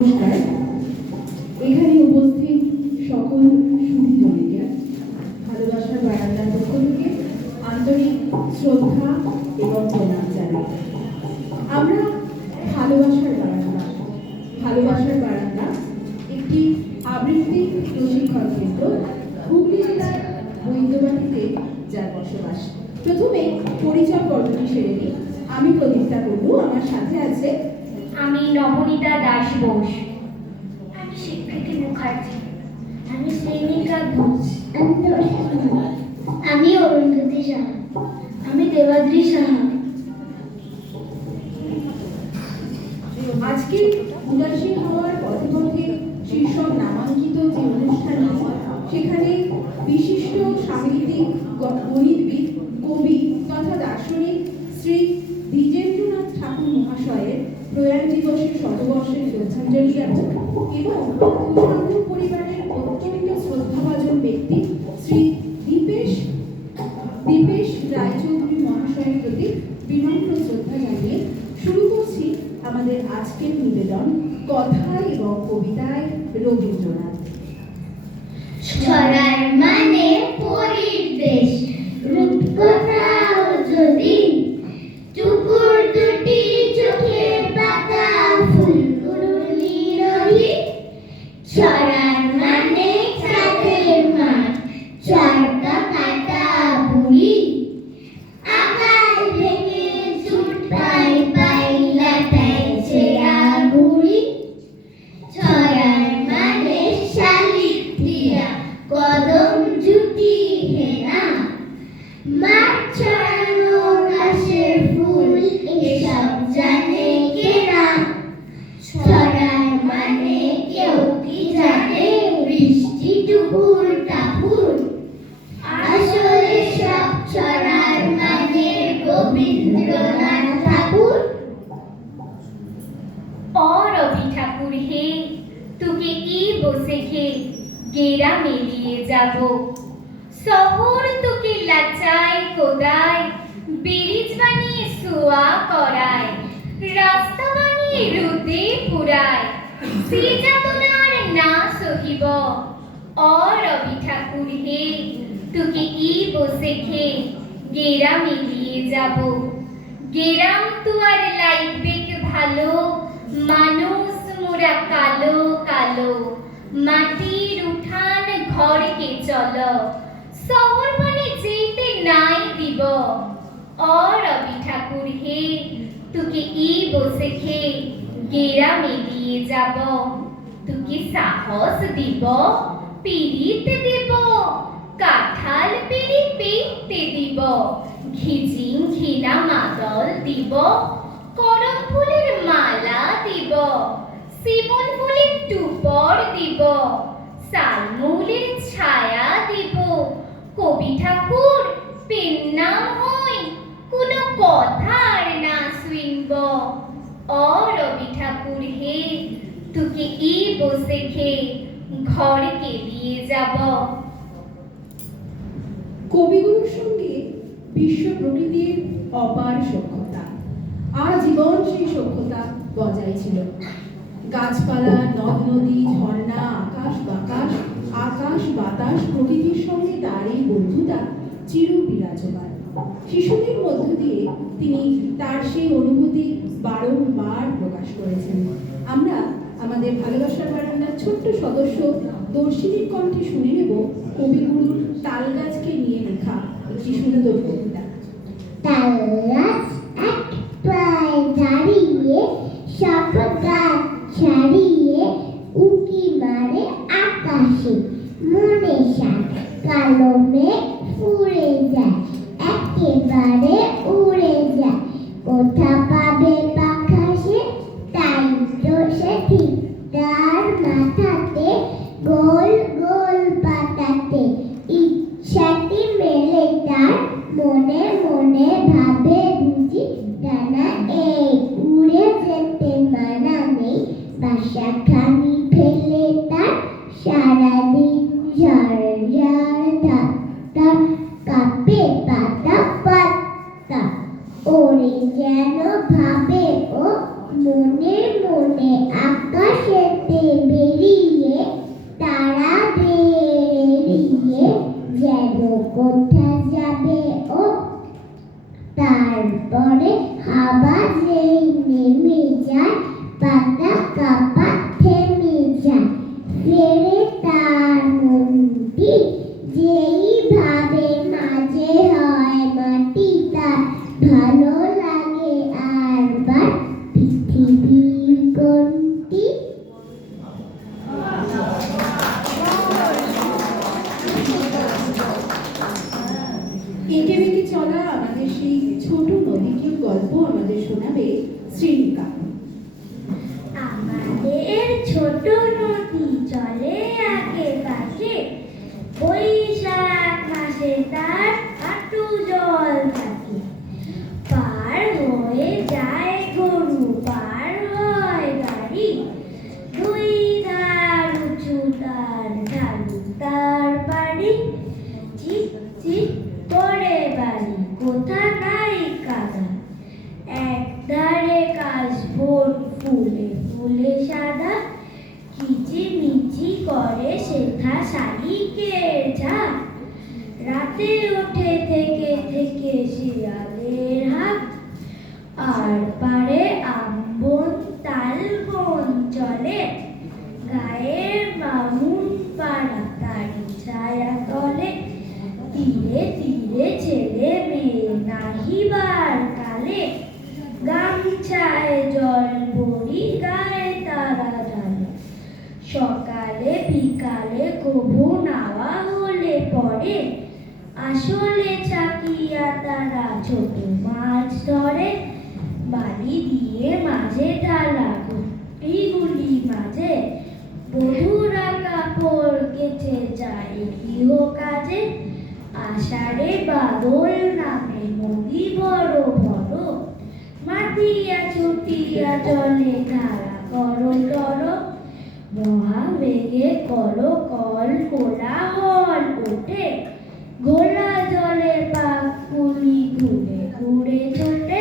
নমস্কার। এখানে উপস্থিত সকল সুধীজনকে ভালোবাসার বারান্দার পক্ষ থেকে আন্তরিক শ্রদ্ধা এবং প্রণাম জানাই। আমরা ভালোবাসার বারান্দা একটি আবৃত্তি প্রশিক্ষণ কেন্দ্র, হুগলি জেলার বৈদ্যবাটিতে যার বসবাস। প্রথমে পরিচয় পর্বটি সেরে নিই। আমি প্রদীপ্তা কুণ্ডু, আমার সাথে আছে আমি নবনীতা দাস বোস। আমি স্বীকৃতি মুখার্জি। আমি শ্রেণিকা ঘোষ। আমি অরুন্ধতী সাহা। আমি দেবাদ্রি সাহা। আজকে উদাসীন হওয়ার পথে পথে শীর্ষক নামাঙ্কিত যে অনুষ্ঠান, সেখানে বিশিষ্ট সাহিত্যিক, গণিতবিদ, কবি তথা দার্শনিক শ্রী দ্বিজেন্দ্রনাথ ঠাকুর মহাশয়ের প্রয়াণ দিবসের শতবর্ষের শ্রদ্ধাঞ্জলি আছে এবং কুশাঙ্গ পরিবারের অত্যন্ত শ্রদ্ধাভাজন ব্যক্তি শ্রী দীপেশ রায়চৌধুরী মহাশয়ের প্রতি বিনম্র শ্রদ্ধা জানিয়ে শুরু করছি আমাদের আজকের নিবেদন কথায় এবং কবিতায় রবীন্দ্রনাথ। ছড়ার মানে পরিবেশ, রূপকথাও যদি টুকুর দুটি চোখের পাতা ফুলগুলো নিরলি। ছড়ার মানে চাঁদের মাঠ, চরকা কাটা বুড়ি। আকাশ ভেঙে ছুট পাই পাই লাটাই ছেঁড়া গুড়ি। ছড়ার মানে শালিক কদম জুটি হেনা। মাঠ ছড়ানো ঘাসের ফুল এসব জানে কেনা। ছড়ার মানে কেউ কি জানে বৃষ্টি টুকুর টাপুর। আসলে সব ছড়ার মানে রবীন্দ্রনাথ ঠাকুর। ও রবি ঠাকুর হে, তোকে কি বসে খে গেরা মেলিয়ে যাব। শহর তোকে লাচায় কোদায়, ব্রিজ বানিয়ে শোয়া করায়, রাস্তা বানিয়ে রোদে পুরায়। সে যাতনার না সহিব। ও রবি ঠাকুর হে, তোকে কি বসে খে গেরা মেলিয়ে যাব। গেরাম তো আর লাইবে ভালো, মানুষ মোরা কালো কালো। মাটির উঠান ঘরকে চলো, শহর মানে যেতে নাই দিব। ও রবি ঠাকুর হে, তোকে ই বসে খে গেরা মেলিয়ে যাব। তোকে সাহস দিব, পিরিত দিব, কাঁঠাল পেড়ে পেতে দিব। ঘিজিং ঘিনা মাদল দিব, করম ফুলের মালা দিব, শিমুল ফুলের টুপর দিব, শালমূলের ছায়া দিব। কবি ঠাকুর পেন নাম হই, কোনো কথার না শুনব। ও রবি ঠাকুর হে, তোকে ই বসে খে ঘরকে দিয়ে যাব। কবিগুরুর সঙ্গে বিশ্ব প্রকৃতির অপার সখ্যতা, আজীবন সেই সখ্যতা বজায় ছিল। গাছপালা, নদ নদী, ঝর্ণা, আকাশ বাতাস, আকাশ বাতাস প্রকৃতির সঙ্গে তার এই বন্ধুতা চির বিরাজমান। শিশুদের মধ্য দিয়ে তিনি তার সেই অনুভূতি বারংবার প্রকাশ করেছেন। আমরা আমাদের ভালোবাসার বারান্দার ছোট্ট সদস্য দর্শিনীর কণ্ঠে শুনে নেব কবিগুরুর তালগাছকে নিয়ে লেখা একটি সুন্দর কবিতা। তালগাছ এক পায়ে দাঁড়িয়ে, সব গাছ ছাড়িয়ে উঁকি মারে আকাশে। মনে সাত কালো মেঘ উড়ে যায়, একেবারে উড়ে যায়। কোথা পাবে পাখা সে, তাই তো সে ঠিক তার মাথাতে গোল গোল পাতাতে। ইচ্ছাটি মেলে তার মনে মনে ভাবে বুঝি, ডানা এই উড়ে যেতে মানা নেই। বাসাখানি ফেলে তার সারাদিন ঝড় ঝড় ধাক্কা, কাঁপে পাতা পাতা। ওরে যেন ভাবে ও মনে মনে আকাশের ছোট নদী চলে আগে পাশে, বৈশাখ মাসে তার হাঁটু জল থাকে। পার হয়ে যায় গরু, পার হয় গাড়ি, দুই ধার উঁচু তার, ঢালু তার বাড়ি। চিপ চিপ করে বাড়ি, কোথা নাই কাদা, এক ধারে কাশবন ফুলে ফুলে সাদা, কিচিমিচি করে সেথা শালিকের ঝাঁক। রাতে ওঠে থেকে থেকে শিয়ালের হাঁক। আর পারে আমবন তালবন চলে, গায়ের বামুন পাড়া তারি ছায়া তলে। তীরে তীরে ছেলে মেয়ে নাহিবার কালে, গামছায় জল ভরি গায়ে তারা ঢালে। সকালে বিকালে কবু নাওয়া হলে পরে, আসলে চাকিয়া তারা ছোট মাছ ধরে। বাড়ি দিয়ে মাঝে ঢালা গুলি মাঝে, বধুরা কাপড় কেচে যায় গৃহ কাজে। আষাঢ়ে বাদল নামে নদী বড় বড়, মাতিয়া ছুটিয়া চলে ধারা করতর। মহাবেগে কল কল কোলাহল ওঠে, ঘোলা জলে পাক কুলি ঘুরে ঘুরে ছোটে।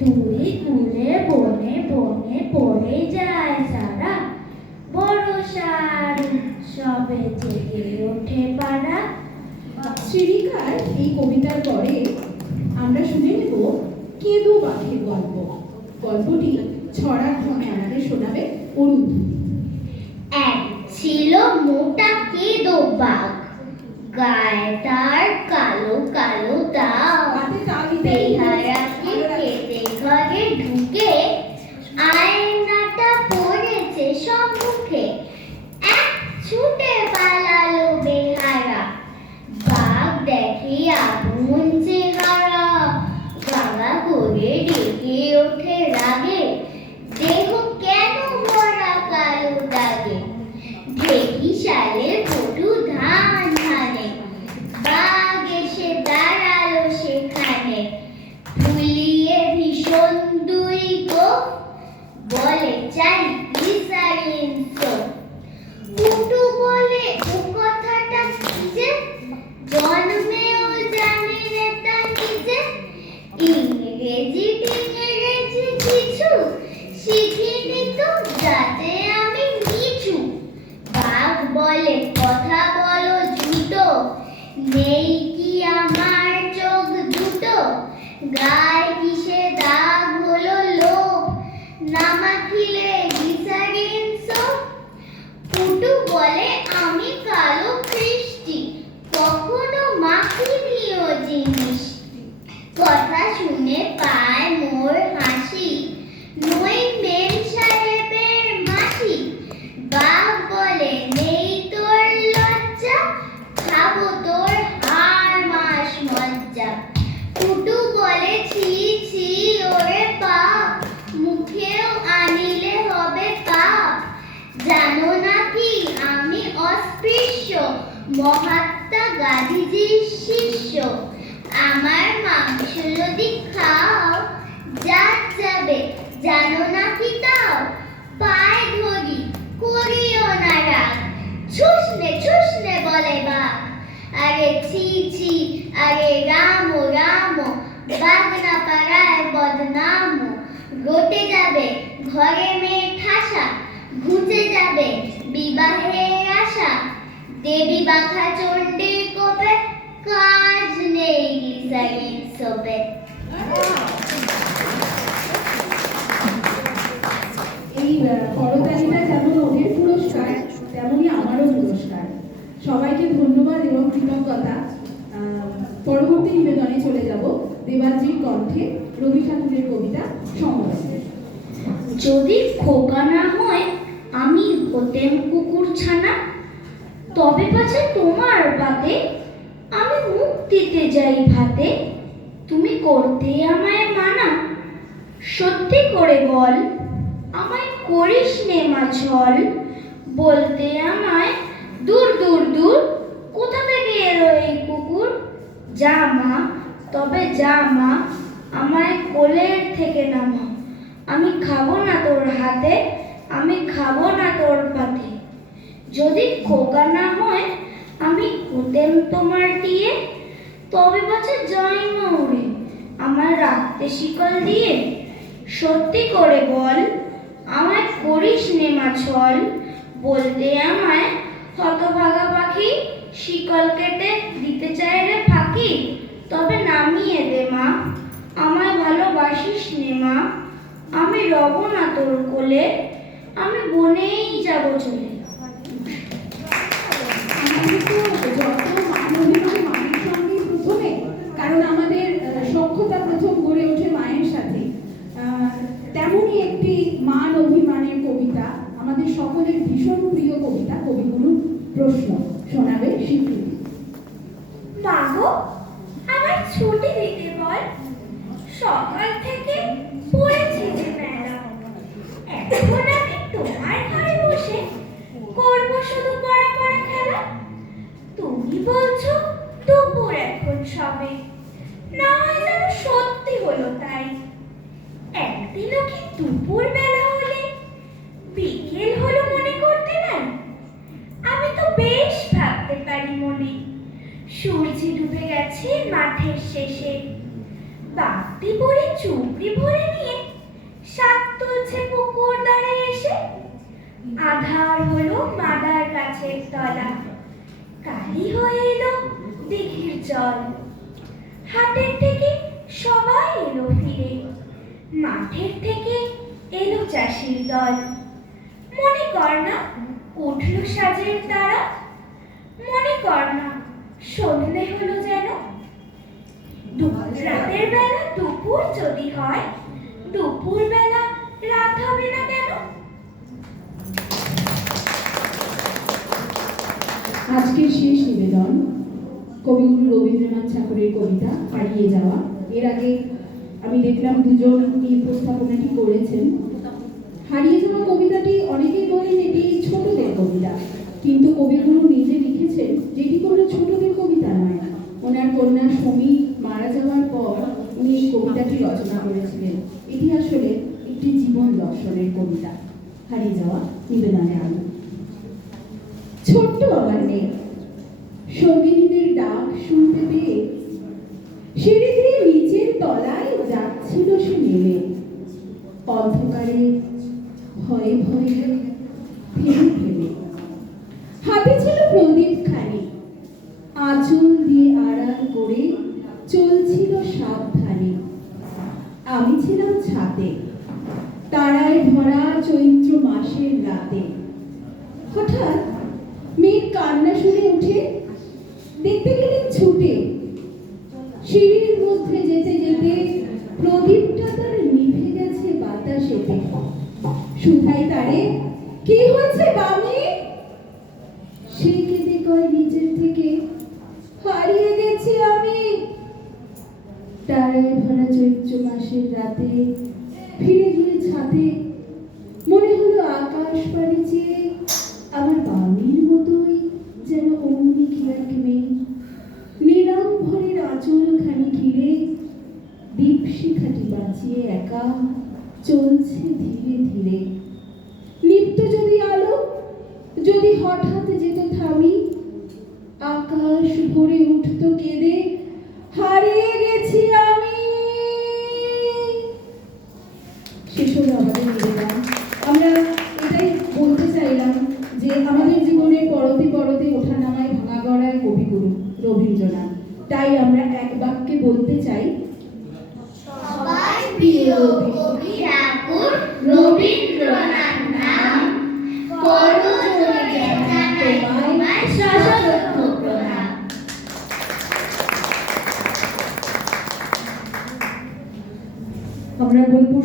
দুই কুলে বনে বনে পড়ে যায় সারা, বর্ষার উৎসবে জেগে ওঠে পাড়া। শ্রীনিকার এই কবিতার পরে আমরা শুনে নেব কেঁদো বাঘের গল্প। গল্পটি ছড়ার ক্রমে আমাদের শোনাবে অরুণ। এক ছিল মোটা কেঁদো বাঘ, গায়ে তার কালো কালো দাগ। হাতে তাল দিতে বেহারাকে খেতে ঘরে ঢুকে, আয়নাটা পড়েছে সম্মুখে। এক ছুটে পালালো বেহারা, বাঘ দেখে আপন চেহারা। গাগা করে ডেকে ওঠে রাগে, দেহ কেন ভরা কালো দাগে। ঢেকি শালে পটু ধান ধানে, বাঘ এসে দাঁড়ালো সেখানে। ফুলিয়ে ভীষণ দুই গোঁফ, বলে চাই গ্লিসারিন সোপ। পুটু বলে ও কথাটা কি যে, জন্মেও জানি রে তা নিজে। ইংরেজি টিংরেজি কিছু শিখিনি তো, যাতে আমি নিচু। বাঘ বলে কথা বলো ঝুটো, নেই কি আমার চোখ দুটো। গায়ে কিসে দাগ হলো লোভ, না মাখিলে গ্লিসারিন সোপ। পুটু বলে আমি কালো কৃষ্টি, কখনো মাখিনি ও জিনিস। কথা শুনে পায় মোর হাসি, নই মেম সাহেবের মাসি। বাঘ বলে নেই তোর লজ্জা, খাবো তোর হাড় মাস মজ্জা। পুটু বলে ছি ছি ওরে পাপ, মুখেও আনিলে হবে পাপ। জানো নাকি আমি অস্পৃশ্য, মহাত্মা গান্ধীজির শিষ্য। আমার মাংস যদি খাও, জাত যাবে জানো নাকি তাও। পায়ে ধরি করিও না রাগ, ছুসনে বলে বাঘ। আরে ছি ছি আরে রাম রাম, বাঘ না পাড়ায় বদনাম। ঘটে যাবে ঘরে মেয়ে ঠাসা, ঘুচে যাবে বিবাহের আশা। দেবী বাঘা চণ্ডীর কোপে, কাজ নেই গ্লিসারিন সোপে। এই করতালিটা যেমন ওদের পুরস্কার, তেমনই আমারও পুরস্কার। সবাইকে ধন্যবাদ এবং কৃতজ্ঞতা। পরবর্তী নিবেদনে চলে যাব দেবাজির কণ্ঠে রবি ঠাকুরের কবিতা সমরসে। যদি খোকা না হয় আমি হতেম কুকুর ছানা, তবে পাছে তোমার পাতে আমি মুখ দিতে যাই ভাতে। তুমি করতে আমায় মানা, সত্যি করে বল আমায় করিস নে মা ছল, বলতে আমায় দূর দূর দূর কোথা থেকে এলো এই কুকুর। যা মা, তবে যা মা, আমায় কোলের থেকে নামা। আমি খাবো না তোর হাতে, আমি খাবো না তোর পাতে। যদি খোকা না হয় আমি হতেম তোমার দিয়ে, তবে পাছে যাই মা উড়ে আমার রাখতে শিকল দিয়ে। সত্যি করে বল, আমায় করিস নে মা ছল, বলতে আমায় হতভাগা পাখি শিকল কেটে দিতে চাই রে ফাঁকি। তবে নামিয়ে দে মা, আমায় ভালোবাসিস নে মা, আমি রব না তোর কোলে, আমি বনেই যাব চলে। আমাদের তো যত মানবিকতা মায়ের সঙ্গেই প্রথমে, কারণ আমাদের সখ্যতা প্রথম গড়ে ওঠে মায়ের সাথে। তেমনই একটি মান অভিমানের কবিতা, আমাদের সকলের ভীষণ প্রিয় কবিতা, কবিগুরুর প্রশ্ন শোনাবে স্বীকৃতি। মা গো, আমার ছুটি দিতে বল, সকাল থেকে পড়েছি যে মেলা। এখন আমি তোমার ঘরে বসে করব শুধু পড়া পড়া খেলা। তুমি বলছো দুপুর এখন সবে, না হয় যেন সত্যি হলো তাই। একদিনও কি দুপুর বেলা হলে বিকেল হলো মনে করতে নাই? আমি তো বেশ ভাবতে পারি মনে, সূর্য ডুবে গেছে মাঠের শেষে। বাগদি পরে চুপড়ি ভরে নিয়ে শাক তুলছে পুকুর ধারে এসে। আধার হলো মাদার গাছের তলা, কালি হয়ে এলো দিঘির জল। হাটের থেকে সবাই এলো ফিরে, মাঠের থেকে এলো চাষির দল। মনে কর না উঠলো সাজের তারা, মনে কর না সন্ধে হলো যেন। রাতের বেলা দুপুর যদি হয়, দুপুর বেলা রাত হবে না কেন? আজকের শেষ নিবেদন কবিগুরু রবীন্দ্রনাথ ঠাকুরের কবিতা হারিয়ে যাওয়া। এর আগে আমি দেখলাম দুজন এই উপস্থাপনাটি করেছেন। হারিয়ে যাওয়া কবিতাটি অনেকেই বলেন এটি ছোটদের কবিতা, কিন্তু কবিগুরু নিজে লিখেছেন যেটি কোনো ছোটদের কবিতা নয়। ওনার কন্যা সমীর মারা যাওয়ার পর উনি এই কবিতাটি রচনা করেছিলেন। এটি আসলে একটি জীবন দর্শনের কবিতা। হারিয়ে যাওয়া নিবেদনে আলো। ছোট্ট আমার মেয়ে সঙ্গিনীদের ডাক শুনতে পেয়ে সিঁড়ি দিয়ে নিচের তলায় যাচ্ছিল সে নেমে। অন্ধকারে ভয়ে ভয়ে ফেলে ফেলে হাতে ছিল প্রদীপ খানি, আঁচল দিয়ে আড়াল করে চলছিল সাবধানে। আমি ছিলাম ছাদে, তারায় ভরা চৈত্র মাসের রাতে। হঠাৎ মেয়ের কান্না শুনে উঠে দেখতে গেলেন ছুটে। সিঁড়ির মধ্যে যেতে যেতে প্রদীপটা তার নিভে গেছে বাতাসেতে। সুধাই তারে, কি হয়েছে বামি? সে কেঁদে কয় নিচের থেকে, হারিয়ে গেছি আমি। তারায় ভরা চৈত্র মাসের রাতে ফিরে গিয়ে ছাদে মনে হলো আকাশ পাড়ি চেয়ে আমার বামির মতোই যেন অমনি কি এক মেয়ে। নীলাম্বরের আঁচল খানি ঘিরে দীপশিখাটি বাঁচিয়ে একা চলছে ধীরে ধীরে। নিত্য যদি আলো যদি হঠাৎ যেত থামি, আকাশ ভরে উঠত কেঁদে, হারিয়ে গেছি আমি। শেষ হলো আমাদের নিবেদন। আমরা এটাই বলতে চাইলাম যে আমাদের জীবনের পরতে পরতে ওঠানামায় ভাঙা গড়ায় কবিগুরু রবীন্দ্রনাথ। তাই আমরা এক বাক্যে বলতে চাই, সবার প্রিয় কবি ঠাকুর রবীন্দ্রনাথ নাম, করজোড়ে জানাই তোমায় সশস্ত্র প্রণাম। আমরা বোলপুর